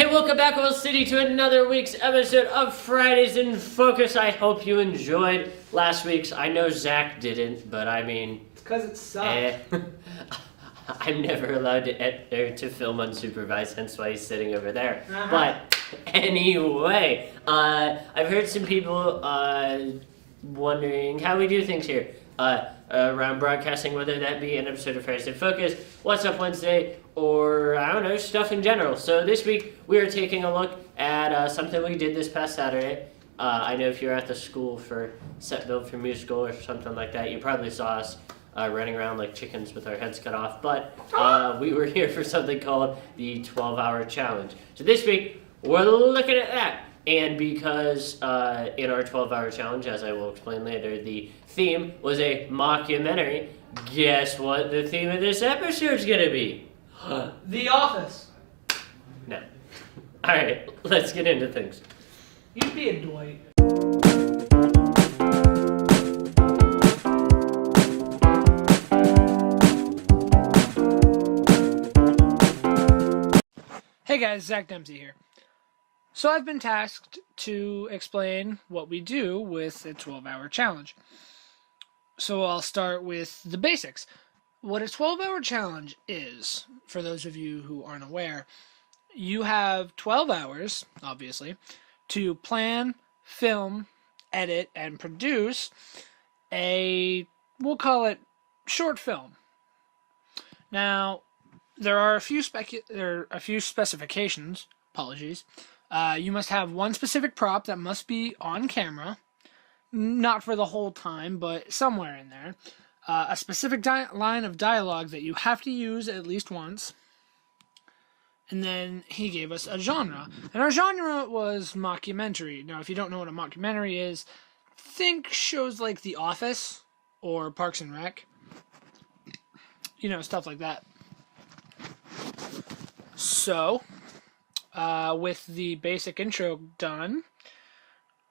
Hey, welcome back, Will City, to another week's episode of Fridays in Focus. I hope you enjoyed last week's. I know Zach didn't, but I mean... It's because it sucked. I'm never allowed to film unsupervised, hence why he's sitting over there. Uh-huh. But anyway, I've heard some people wondering how we do things here around broadcasting, whether that be an episode of Fridays in Focus, What's Up Wednesday, or I don't know, stuff in general. So this week we are taking a look at something we did this past Saturday. I know if you're at the school for Set Build for Musical or something like that, you probably saw us running around like chickens with our heads cut off, but we were here for something called the 12-hour challenge. So this week we're looking at that, and because in our 12-hour challenge, as I will explain later, the theme was a mockumentary, guess what the theme of this episode is gonna be? The Office. No. Alright, let's get into things. You'd be a Dwight. Hey guys, Zach Dempsey here. So I've been tasked to explain what we do with a 12-hour challenge. So I'll start with the basics. What a 12-hour challenge is, for those of you who aren't aware, you have 12 hours, obviously, to plan, film, edit, and produce we'll call it, short film. Now, there are a few specifications. Apologies. You must have one specific prop that must be on camera, not for the whole time, but somewhere in there. A specific line of dialogue that you have to use at least once. And then he gave us a genre. And our genre was mockumentary. Now, if you don't know what a mockumentary is, think shows like The Office or Parks and Rec. You know, stuff like that. So, with the basic intro done,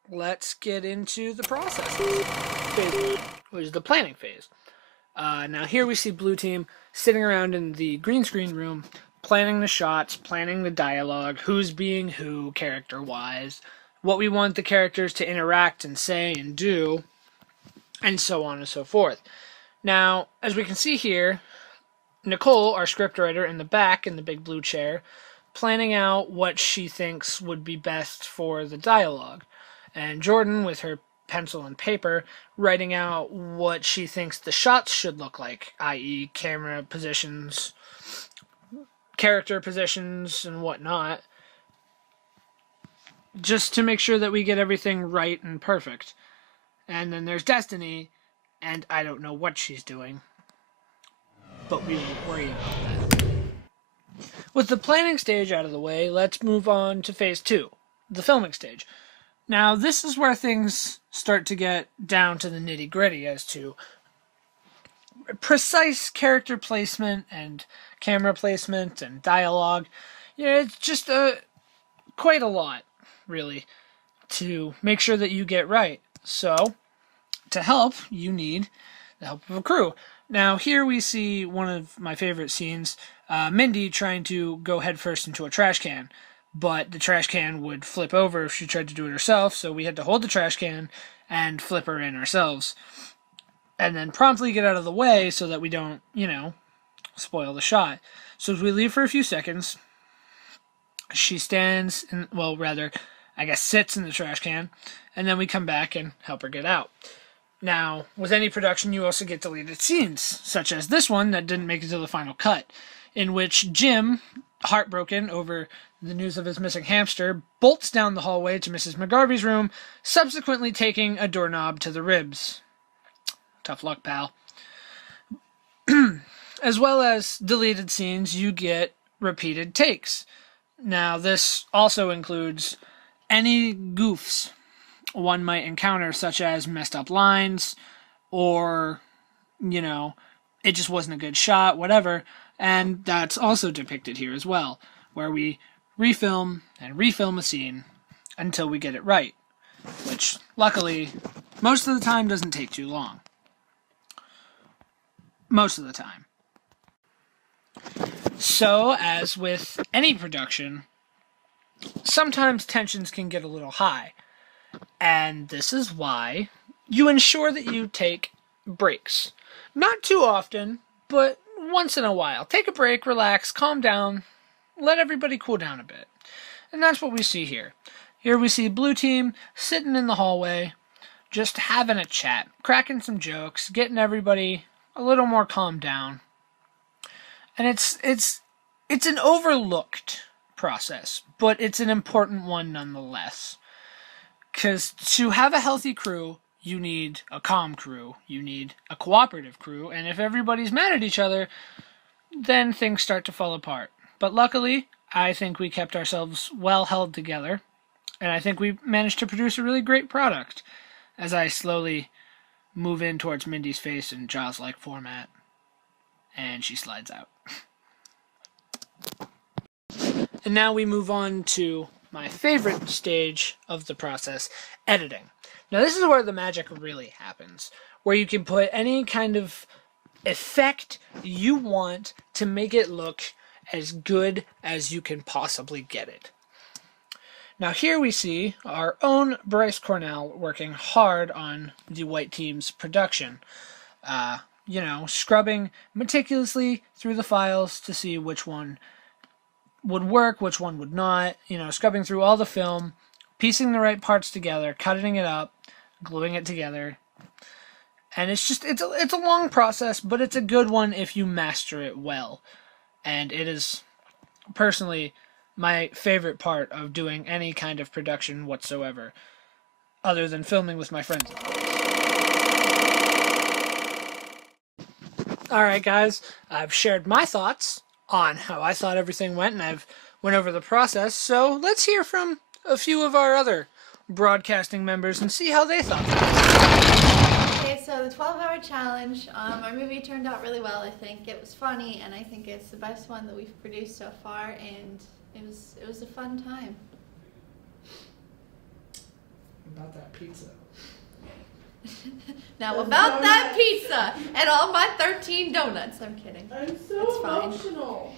let's get into the process phase, which is the planning phase. Now here we see Blue Team sitting around in the green screen room, planning the shots, planning the dialogue, who's being who character-wise, what we want the characters to interact and say and do, and so on and so forth. Now, as we can see here, Nicole, our scriptwriter, in the back in the big blue chair, planning out what she thinks would be best for the dialogue. And Jordan, with her pencil and paper, writing out what she thinks the shots should look like, i.e. camera positions, character positions, and whatnot, just to make sure that we get everything right and perfect. And then there's Destiny, and I don't know what she's doing, but we won't worry about that. With the planning stage out of the way, let's move on to phase 2, the filming stage. Now, this is where things start to get down to the nitty-gritty as to precise character placement and camera placement and dialogue. Yeah, it's just quite a lot, really, to make sure that you get right. So, to help, you need the help of a crew. Now, here we see one of my favorite scenes, Mindy trying to go headfirst into a trash can. But the trash can would flip over if she tried to do it herself, so we had to hold the trash can and flip her in ourselves. And then promptly get out of the way so that we don't, spoil the shot. So as we leave for a few seconds, she sits in the trash can, and then we come back and help her get out. Now, with any production, you also get deleted scenes, such as this one that didn't make it to the final cut, in which Jim, heartbroken over the news of his missing hamster, bolts down the hallway to Mrs. McGarvey's room, subsequently taking a doorknob to the ribs. Tough luck, pal. As well as deleted scenes, you get repeated takes. Now, this also includes any goofs one might encounter, such as messed up lines, or, it just wasn't a good shot, whatever, and that's also depicted here as well, where we refilm and refilm a scene until we get it right, which, luckily, most of the time doesn't take too long. Most of the time. So, as with any production, sometimes tensions can get a little high. And this is why you ensure that you take breaks. Not too often, but once in a while. Take a break, relax, calm down, let everybody cool down a bit. And that's what we see here. Here we see Blue Team sitting in the hallway, just having a chat, cracking some jokes, getting everybody a little more calmed down. And it's an overlooked process, but it's an important one nonetheless. Because to have a healthy crew, you need a calm crew, you need a cooperative crew, and if everybody's mad at each other, then things start to fall apart. But luckily, I think we kept ourselves well held together, and I think we managed to produce a really great product as I slowly move in towards Mindy's face in Jaws-like format, and she slides out. And now we move on to my favorite stage of the process, editing. Now this is where the magic really happens, where you can put any kind of effect you want to make it look as good as you can possibly get it. Now here we see our own Bryce Cornell working hard on the white team's production. Scrubbing meticulously through the files to see which one would work, which one would not, scrubbing through all the film, piecing the right parts together, cutting it up, gluing it together. And it's a long process, but it's a good one if you master it well. And it is personally my favorite part of doing any kind of production whatsoever, other than filming with my friends. Alright guys, I've shared my thoughts on how I thought everything went, and I've went over the process, so let's hear from a few of our other broadcasting members and see how they thought. Okay, so the 12-hour challenge, our movie turned out really well, I think. It was funny, and I think it's the best one that we've produced so far, and it was a fun time. About that pizza. Now about that pizza and all my 13 donuts. I'm kidding. I'm so emotional.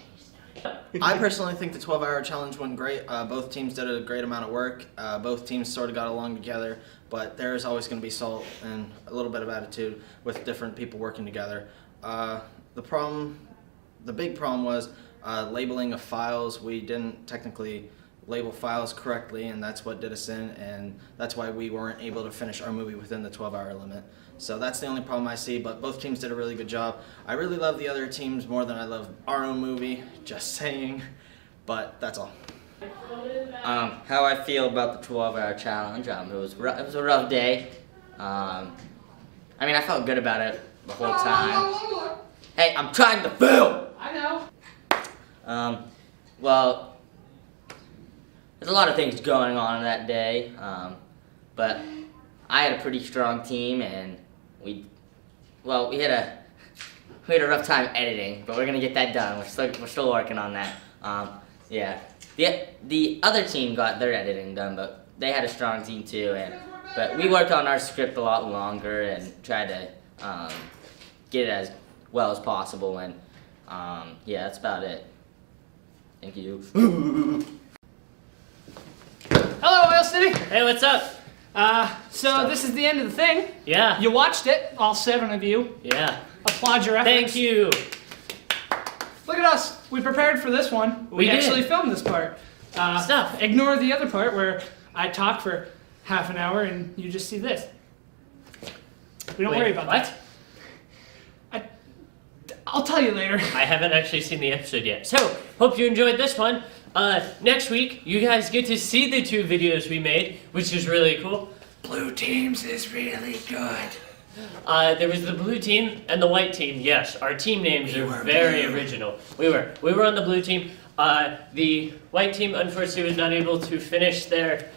I personally think the 12-hour challenge went great. Both teams did a great amount of work. Both teams sort of got along together, but there's always going to be salt and a little bit of attitude with different people working together. The big problem was labeling of files. We didn't technically label files correctly, and that's what did us in, and that's why we weren't able to finish our movie within the 12-hour limit. So that's the only problem I see, but both teams did a really good job. I really love the other teams more than I love our own movie, just saying, but that's all. How I feel about the 12-hour challenge, it was a rough day. I felt good about it the whole time. Hey, I'm trying to film! I know. Well, there's a lot of things going on that day, but I had a pretty strong team, and we had a rough time editing, but we're gonna get that done. We're still working on that. Yeah. The other team got their editing done, but they had a strong team too, but we worked on our script a lot longer and tried to get it as well as possible, and yeah, that's about it. Thank you. Hello, Oil City. Hey, what's up? So this is the end of the thing. Yeah. You watched it, all 7 of you. Yeah. Applaud your efforts. Thank you. Look at us. We prepared for this one. We did. actually filmed this part. Stuff. Ignore the other part where I talk for half an hour and you just see this. We don't Wait, worry about what? that. I'll tell you later. I haven't actually seen the episode yet. So, hope you enjoyed this one. Next week, you guys get to see the 2 videos we made, which is really cool. Blue Teams is really good. There was the blue team and the white team. Yes, our team names are very original. We were on the blue team. The white team, unfortunately, was not able to finish their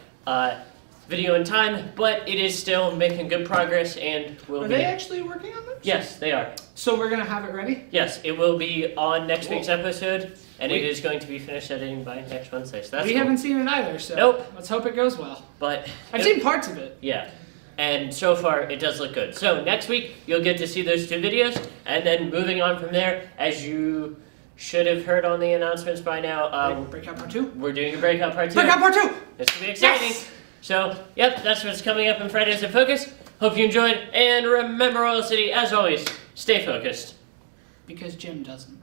video in time, but it is still making good progress and will Are be. they actually working on this? Yes, they are. So we're gonna have it ready? Yes, it will be on next week's episode, and it Wait. is going to be finished editing by next Wednesday. So that's We cool. haven't seen it either, so Nope. let's hope it goes well. But I've seen parts of it. yeah. And so far, it does look good. So next week, you'll get to see those 2 videos, and then moving on from there, as you should have heard on the announcements by now. Breakout part 2? We're doing a breakout part 2. Breakout part 2! This will be exciting. Yes! So, yep, that's what's coming up in Fridays in Focus. Hope you enjoyed, and remember, Royal City, as always, stay focused. Because Jim doesn't.